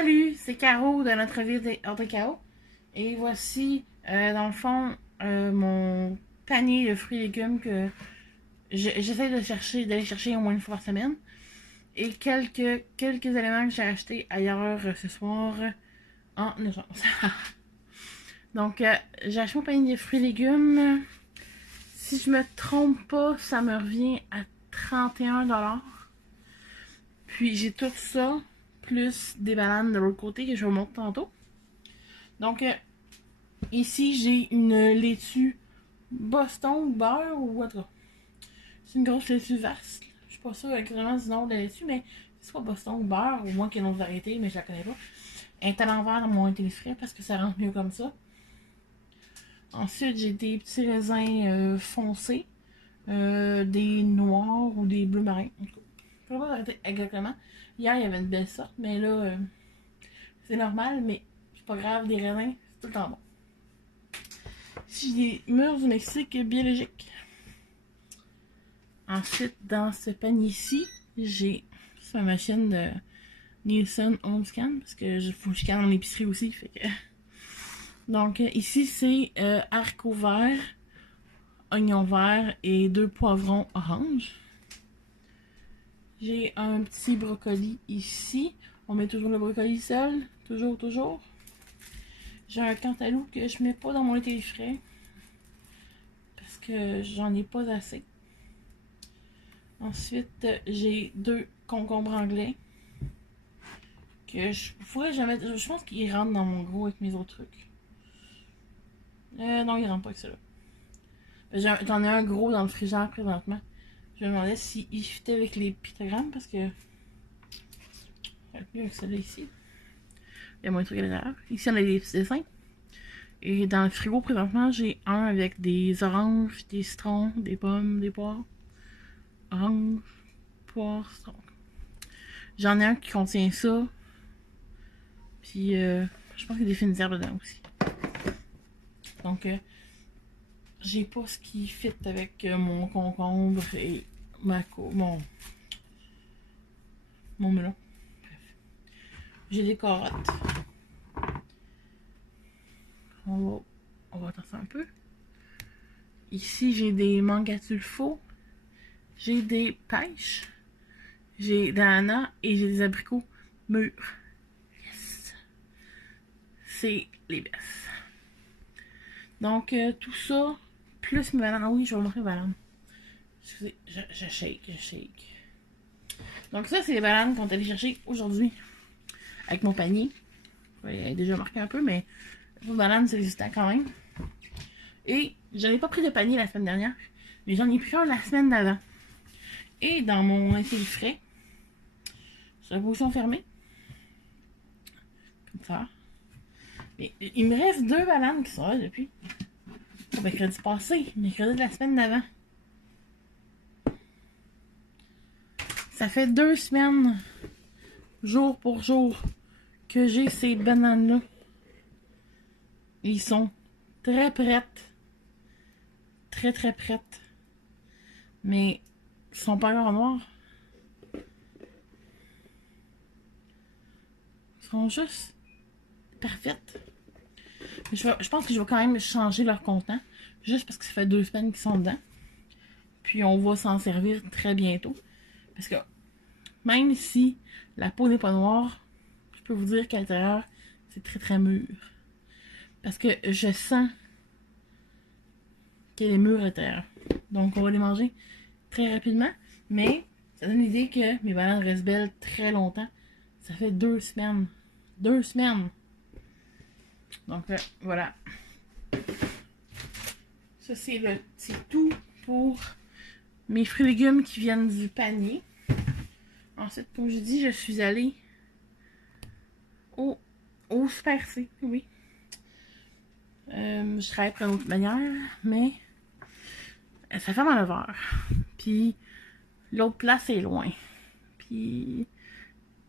Salut, c'est Caro de notre vie de Chaos. Et voici, dans le fond, mon panier de fruits et légumes que j'essaie d'aller chercher au moins une fois par semaine. Et quelques éléments que j'ai achetés ailleurs ce soir en urgence. Donc, j'ai acheté mon panier de fruits et légumes. Si je me trompe pas, ça me revient à 31$. Puis j'ai tout ça, plus des bananes de l'autre côté que je vous montre tantôt. Donc, ici j'ai une laitue Boston beurre ou autre. C'est une grosse laitue vaste. Je suis pas sûre exactement du nom de la laitue, mais c'est soit Boston ou beurre, ou moins qu'il y ait une autre variété, mais je la connais pas. Elle est à l'envers dans mon frais parce que ça rentre mieux comme ça. Ensuite, j'ai des petits raisins foncés, des noirs ou des bleus marins. En tout cas, je ne sais pas arrêter exactement. Hier, il y avait une belle sorte, mais là, c'est normal, mais c'est pas grave, des raisins, c'est tout le temps bon. Ici, j'ai des mûres du Mexique biologiques. Ensuite, dans ce panier-ci, j'ai ma machine de Nielsen Home Scan, parce que faut que je scanne en épicerie aussi, fait que... Donc, ici, c'est haricots verts, oignons verts et 2 poivrons orange. J'ai un petit brocoli ici. On met toujours le brocoli seul. Toujours. J'ai un cantaloupe que je mets pas dans mon lait frais. Parce que j'en ai pas assez. Ensuite, j'ai 2 concombres anglais. Que je pourrais jamais... Je pense qu'ils rentrent dans mon gros avec mes autres trucs. Non, ils rentrent pas avec ceux-là. J'en ai un gros dans le frigidaire présentement. Je me demandais s'il fitait avec les pictogrammes parce que... Ça va mieux avec celui-là ici. Il y a moins de trucs à l'intérieur. Ici, on a des petits dessins. Et dans le frigo, présentement, j'ai un avec des oranges, des citrons, des pommes, des poires. Orange, poire, citron. J'en ai un qui contient ça. Puis, je pense qu'il y a des fines herbes dedans aussi. Donc, j'ai pas ce qui fit avec mon concombre et mon melon. Bref. J'ai des carottes. On va attendre ça un peu. Ici, j'ai des mangues à tulfo. J'ai des pêches. J'ai des ananas et j'ai des abricots mûrs. Yes! C'est les best. Donc, tout ça, plus mes bananes. Ah oui, je vais vous montrer mes bananes. Excusez, je shake. Donc ça, c'est les bananes qu'on est allé chercher aujourd'hui avec mon panier. Il est déjà marqué un peu, mais les bananes, c'est résistant quand même. Et j'en ai pas pris de panier la semaine dernière, mais j'en ai pris un la semaine d'avant. Et dans mon frais, sur la position fermée, comme ça. Mais il me reste 2 bananes qui sont là depuis mercredi passé, mercredi de la semaine d'avant. Ça fait 2 semaines, jour pour jour, que j'ai ces bananes-là. Ils sont très prêtes. Très prêtes. Mais ils sont pas encore noirs. Ils sont juste parfaites. Je pense que je vais quand même changer leur contenant. Juste parce que ça fait 2 semaines qu'ils sont dedans. Puis on va s'en servir très bientôt. Parce que même si la peau n'est pas noire, je peux vous dire qu'à l'intérieur, c'est très mûr. Parce que je sens qu'elle est mûre à l'intérieur. Donc on va les manger très rapidement. Mais ça donne l'idée que mes bananes restent belles très longtemps. Ça fait 2 semaines. 2 semaines! Donc voilà. Ça c'est tout pour mes fruits et légumes qui viennent du panier. Ensuite, comme je dis, je suis allée au Super C, oui. Je travaille pour une autre manière, mais ça ferme à 9h. Puis l'autre place est loin. Puis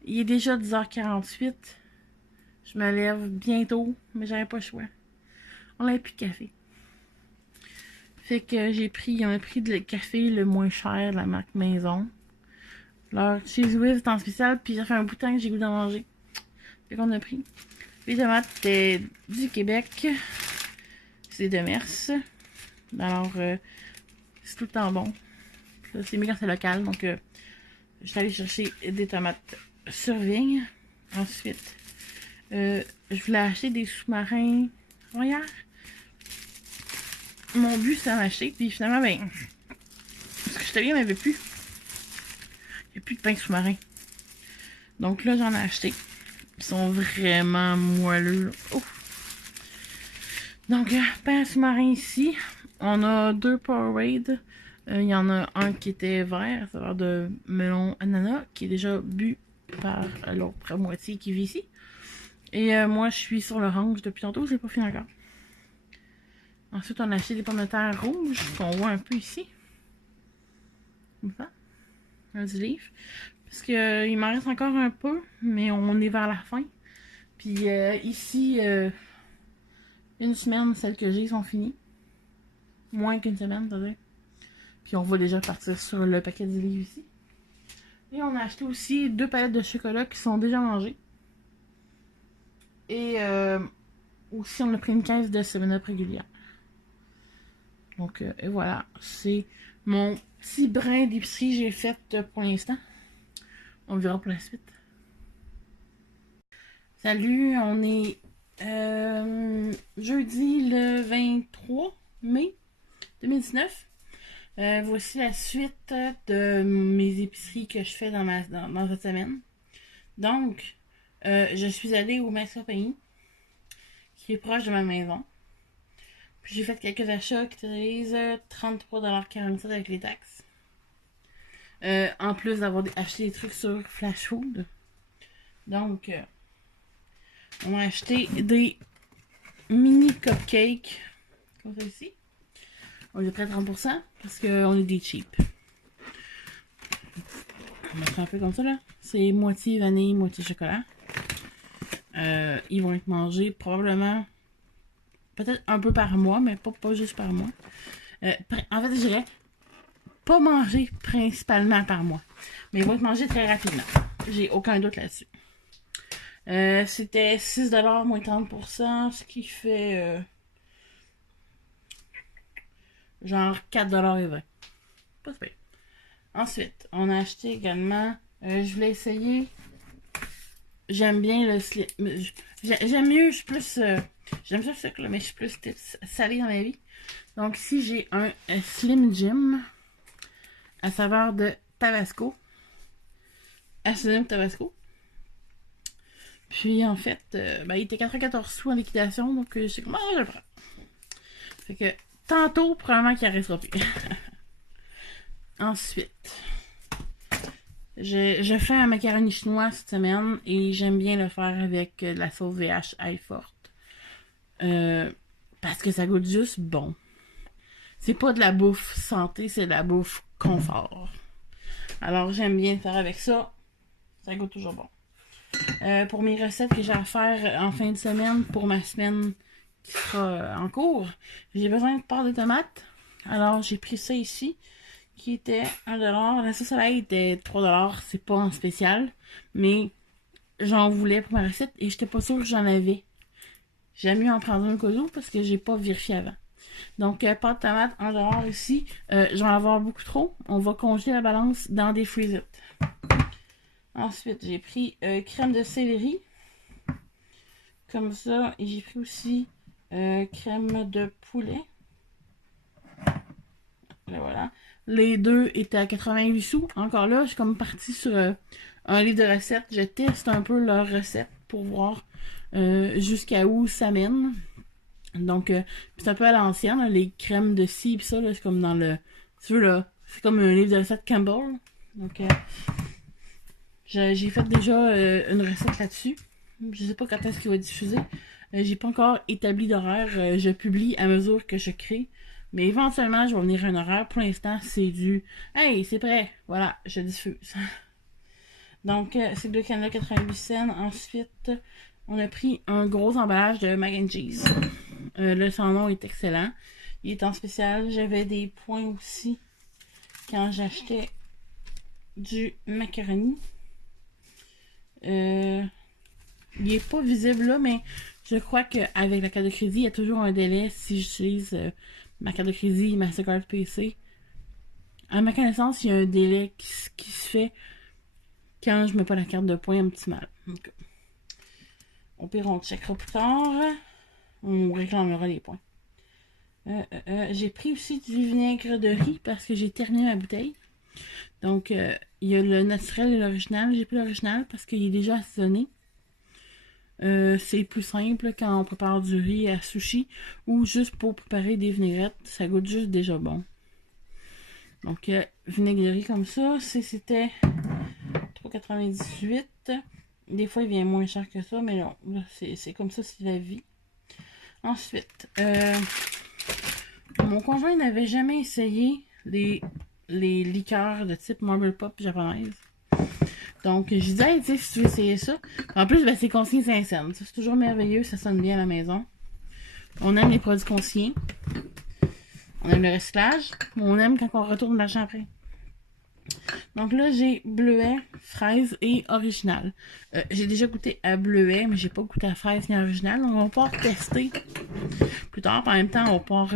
il est déjà 10h48. Je me lève bientôt, mais j'avais pas le choix. On n'avait plus de café. Fait que on a pris le café le moins cher de la marque Maison. Leur Cheese Whiz est en spécial, puis ça fait un bout de temps que j'ai goût d'en manger. Fait qu'on a pris. Les tomates étaient du Québec. C'est de Mers. Alors, c'est tout le temps bon. C'est mieux quand c'est local. Donc, je suis allée chercher des tomates sur vigne. Ensuite, je voulais acheter des sous-marins hier. Mon but, c'est d'en acheter. Puis finalement, ben, parce que j'étais bien, il n'y avait plus. Il n'y a plus de pain sous-marin. Donc là, j'en ai acheté. Ils sont vraiment moelleux. Oh. Donc, pain sous-marin ici. On a 2 Powerade. Il y en a un qui était vert, ça va de melon ananas, qui est déjà bu par l'autre moitié qui vit ici. Et moi, je suis sur l'orange depuis tantôt, je l'ai pas fini encore. Ensuite, on a acheté des pommes de terre rouges, qu'on voit un peu ici. Comme ça. Un 10 livres. Parce que il m'en reste encore un peu, mais on est vers la fin. Puis ici, une semaine, celles que j'ai sont finies. Moins qu'une semaine, c'est-à-dire. Puis on va déjà partir sur le paquet de livres ici. Et on a acheté aussi 2 palettes de chocolat qui sont déjà mangées. Et aussi on a pris une caisse de 7-Up régulière. Donc et voilà, c'est mon petit brin d'épicerie que j'ai fait pour l'instant. On verra pour la suite. Salut, on est jeudi le 23 mai 2019. Voici la suite de mes épiceries que je fais dans cette semaine. Donc, je suis allée au Max Compagnie, qui est proche de ma maison. Puis j'ai fait quelques achats qui utilisent 33,47$ avec les taxes. En plus d'avoir acheté des trucs sur Flash Food. Donc, on a acheté des mini cupcakes, comme ça ici. On est prêt à 30% parce qu'on est des cheap. On va faire un peu comme ça là. C'est moitié vanille, moitié chocolat. Ils vont être mangés probablement peut-être un peu par mois, mais pas juste par mois. En fait, je dirais pas manger principalement par mois, mais ils vont être mangés très rapidement. J'ai aucun doute là-dessus. C'était 6$ moins 30%, ce qui fait genre 4,20$. Pas super. Ensuite, on a acheté également, je voulais essayer, j'aime bien le slim, j'aime mieux, je suis plus, j'aime ça le sucre, mais je suis plus salé dans ma vie. Donc ici, j'ai un Slim Jim à saveur de Tabasco. Slim Tabasco. Puis en fait, ben, il était 94 sous en liquidation, donc je sais comment je le prends. Fait que tantôt, probablement qu'il restera plus. Ensuite, je fais un macaroni chinois cette semaine et j'aime bien le faire avec de la sauce VH ail forte. Parce que ça goûte juste bon. C'est pas de la bouffe santé, c'est de la bouffe confort. Alors j'aime bien le faire avec ça. Ça goûte toujours bon. Pour mes recettes que j'ai à faire en fin de semaine, pour ma semaine qui sera en cours, j'ai besoin de pâte de tomates. Alors j'ai pris ça ici, qui était 1$. La sauce à l'ail était 3$. C'est pas en spécial, mais j'en voulais pour ma recette et j'étais pas sûre que j'en avais. J'aime mieux en prendre un cas parce que j'ai pas vérifié avant. Donc, pâte de tomate, 1$ ici. Je vais en avoir beaucoup trop. On va congeler la balance dans des freezettes. Ensuite, j'ai pris crème de céleri. Comme ça. Et j'ai pris aussi crème de poulet. Et voilà. Les deux étaient à 88 sous. Encore là, je suis comme partie sur un livre de recettes. Je teste un peu leurs recettes pour voir jusqu'à où ça mène. Donc, c'est un peu à l'ancienne, les crèmes de scie pis ça, là, c'est comme dans le... Tu veux, là, c'est comme un livre de recettes Campbell. Donc, j'ai fait déjà une recette là-dessus. Je sais pas quand est-ce qu'il va diffuser. J'ai pas encore établi d'horaire. Je publie à mesure que je crée. Mais éventuellement, je vais venir à un horaire. Pour l'instant, c'est du... Hey, c'est prêt! Voilà, je diffuse. Donc, c'est 2 cannes 88 cents. Ensuite, on a pris un gros emballage de mac and cheese. Le son nom est excellent. Il est en spécial. J'avais des points aussi quand j'achetais du macaroni. Il est pas visible là, mais je crois qu'avec la carte de crédit, il y a toujours un délai si j'utilise ma carte de crédit, Mastercard PC. À ma connaissance, il y a un délai qui se fait quand je mets pas la carte de points un petit mal. Donc, au pire, on checkera plus tard. On réclamera les points. J'ai pris aussi du vinaigre de riz parce que j'ai terminé ma bouteille. Donc, il y a le naturel et l'original. J'ai pris l'original parce qu'il est déjà assaisonné. C'est plus simple quand on prépare du riz à sushi ou juste pour préparer des vinaigrettes. Ça goûte juste déjà bon. Donc, vinaigre de riz comme ça, c'était 3,98. Des fois, il vient moins cher que ça, mais non, c'est comme ça, c'est la vie. Ensuite, mon conjoint n'avait jamais essayé les liqueurs de type Marble Pop japonaise. Donc, je disais, hey, tu sais, si tu veux essayer ça. En plus, ben, c'est consigné Saint-Saëns. C'est toujours merveilleux, ça sonne bien à la maison. On aime les produits consignés. On aime le recyclage. On aime quand on retourne l'argent après. Donc là, j'ai bleuet, fraise et original. J'ai déjà goûté à bleuet, mais j'ai pas goûté à fraise ni à original. Donc on va pouvoir tester plus tard. En même temps, on va pouvoir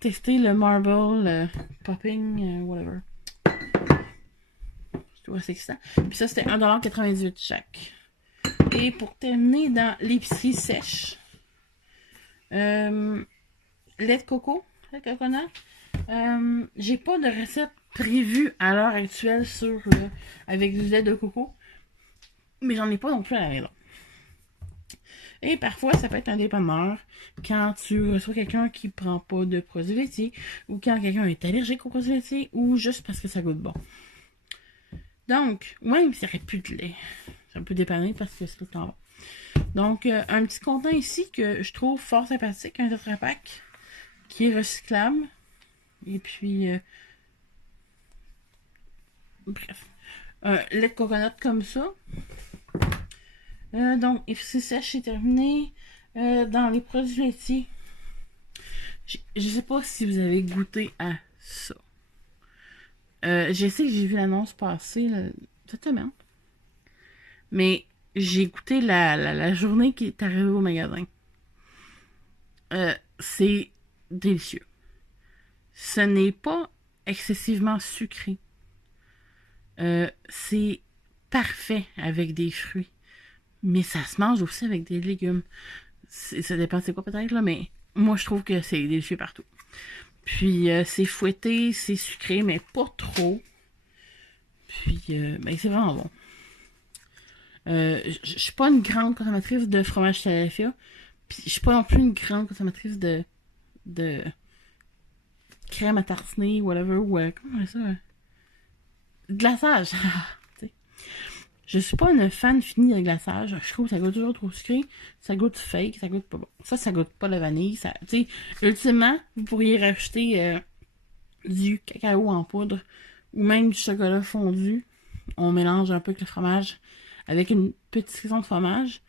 tester le marble popping, whatever. Je trouve assez excitant. Puis ça, c'était 1,98$ chaque. Et pour terminer dans l'épicerie sèche, lait de coco, lait de coconut. J'ai pas de recette prévue à l'heure actuelle avec du lait de coco, mais j'en ai pas non plus à la maison. Et parfois, ça peut être un dépanneur quand tu reçois quelqu'un qui prend pas de produits laitiers, ou quand quelqu'un est allergique aux produits laitiers, ou juste parce que ça goûte bon. Donc, même s'il n'y aurait plus de lait, ça peut dépanner parce que c'est tout le temps bon. Donc, un petit contenant ici que je trouve fort sympathique, un Tetra Pak, qui est recyclable. Et puis, bref, lait de coconut comme ça. Donc, épicerie sèche, c'est terminé. Dans les produits laitiers, je sais pas si vous avez goûté à ça. Je sais que j'ai vu l'annonce passer cette semaine. Mais j'ai goûté la journée qui est arrivée au magasin. C'est délicieux. Ce n'est pas excessivement sucré. C'est parfait avec des fruits. Mais ça se mange aussi avec des légumes. Ça dépend c'est quoi peut-être, là, mais moi je trouve que c'est délicieux partout. Puis c'est fouetté, c'est sucré, mais pas trop. Puis ben, c'est vraiment bon. Je suis pas une grande consommatrice de fromage Philadelphia. Puis je suis pas non plus une grande consommatrice de crème à tartiner, whatever, ou comment on dit ça? Glaçage. Je suis pas une fan finie de glaçage. Je trouve que ça goûte toujours trop sucré. Ça goûte fake, ça goûte pas bon. Ça goûte pas la vanille. Ça, ultimement, vous pourriez rajouter du cacao en poudre ou même du chocolat fondu. On mélange un peu avec le fromage avec une petite cuisson de fromage.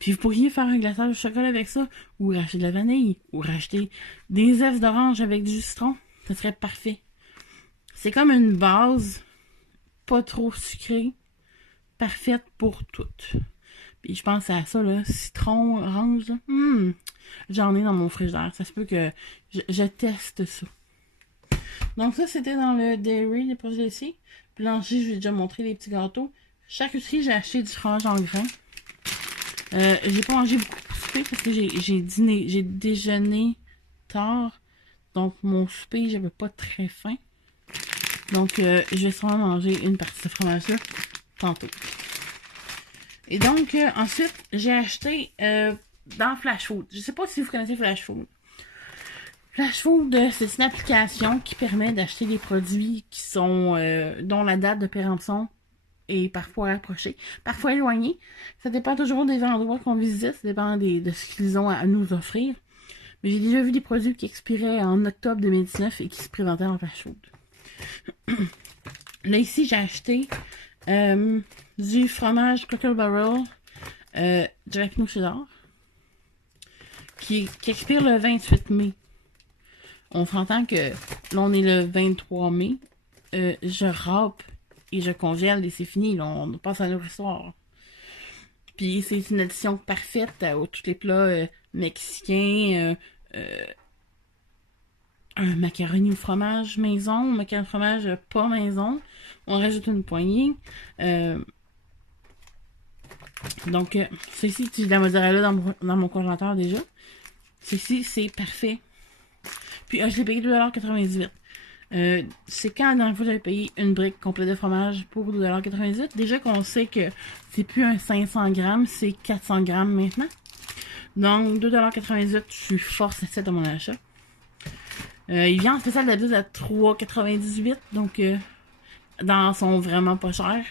Puis vous pourriez faire un glaçage au chocolat avec ça, ou racheter de la vanille, ou racheter des œufs d'orange avec du citron. Ça serait parfait. C'est comme une base pas trop sucrée, parfaite pour toutes. Puis je pense à ça, là, citron, orange, là. J'en ai dans mon frigidaire. Ça se peut que je teste ça. Donc ça, c'était dans le dairy, les produits laitiers. Puis là, je vous ai déjà montré les petits gâteaux. Charcuterie, j'ai acheté du fromage en grains. J'ai pas mangé beaucoup de souper parce que j'ai déjeuné tard. Donc mon souper, j'avais pas très faim. Donc je vais sûrement manger une partie de ce fromage-là tantôt. Et donc ensuite, j'ai acheté dans Flash Food. Je sais pas si vous connaissez Flash Food. Flash Food, c'est une application qui permet d'acheter des produits qui sont dont la date de péremption est parfois approchée, parfois éloignée. Ça dépend toujours des endroits qu'on visite, ça dépend de ce qu'ils ont à nous offrir. Mais j'ai déjà vu des produits qui expiraient en octobre 2019 et qui se présentaient en Flash Food. Là, ici, j'ai acheté du fromage Cracker Barrel Jalapeno Cheddar qui expire le 28 mai. On s'entend que là, on est le 23 mai. Je râpe et je congèle et c'est fini. Là, on passe à une autre histoire. Puis c'est une addition parfaite à tous les plats mexicains, un macaroni au fromage maison, un macaroni au fromage pas maison. On rajoute une poignée. Donc, ceci, j'ai de la mozzarella dans mon congélateur déjà. Ceci, c'est parfait. Puis, je l'ai payé 2,98 $. C'est quand la dernière fois j'avais payé une brique complète de fromage pour 2,98 $. Déjà qu'on sait que c'est plus un 500 grammes, c'est 400 grammes maintenant. Donc, 2,98 $, je suis fort satisfaite de mon achat. Il vient en spécial d'habitude à 3,98 $, donc dans sont vraiment pas chers.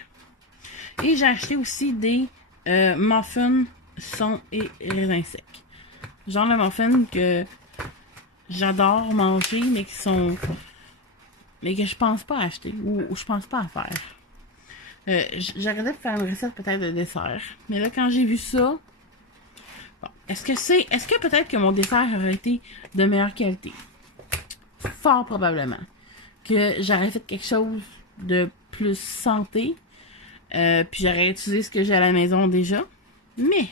Et j'ai acheté aussi des muffins son et raisins secs. Genre le muffin que j'adore manger, mais qui sont. Mais que je pense pas acheter ou je pense pas à faire. J'arrêtais de faire une recette peut-être de dessert. Mais là, quand j'ai vu ça. Bon, est-ce que peut-être que mon dessert aurait été de meilleure qualité? Fort probablement. Que j'aurais fait quelque chose de plus santé. Puis j'aurais utilisé ce que j'ai à la maison déjà. Mais,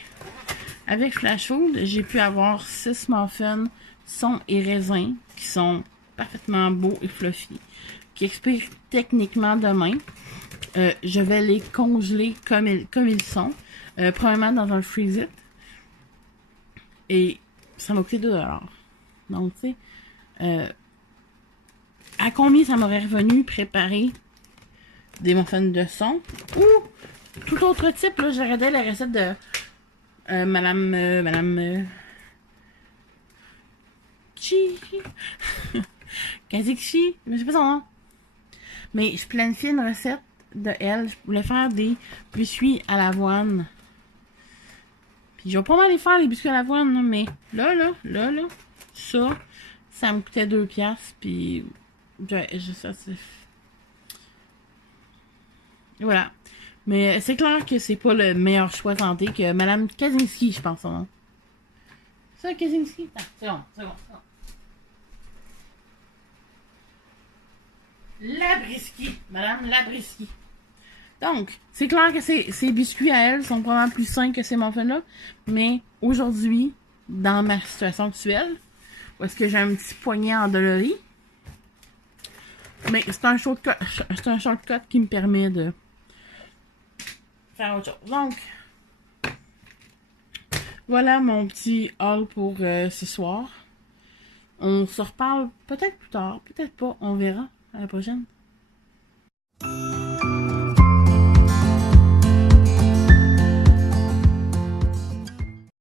avec Flash Food, j'ai pu avoir 6 muffins son et raisin qui sont parfaitement beaux et fluffy, qui expirent techniquement demain. Je vais les congeler comme ils sont. Premièrement dans un freeze-it. Et ça m'a coûté 2 $. Donc, tu sais, à combien ça m'aurait revenu préparer des muffins de son ou tout autre type. Là, j'ai regardé la recette de Madame Chi Kazikshi, je sais pas son nom. Mais je planifiais une recette de elle. Je voulais faire des biscuits à l'avoine. Puis je vais pas mal les faire les biscuits à l'avoine, mais là, ça me coûtait 2 $. Puis ça c'est. Voilà. Mais c'est clair que c'est pas le meilleur choix santé que Madame Kaczynski, je pense, son nom. Ça, Kaczynski? Ah, c'est bon. Labriski. Madame Labriski. Donc, c'est clair que ces biscuits à elle sont probablement plus sains que ces muffins-là. Mais aujourd'hui, dans ma situation actuelle, où est-ce que j'ai un petit poignet endolori, mais c'est un shortcut qui me permet de faire autre chose. Donc, voilà mon petit haul pour ce soir. On se reparle peut-être plus tard, peut-être pas, on verra à la prochaine.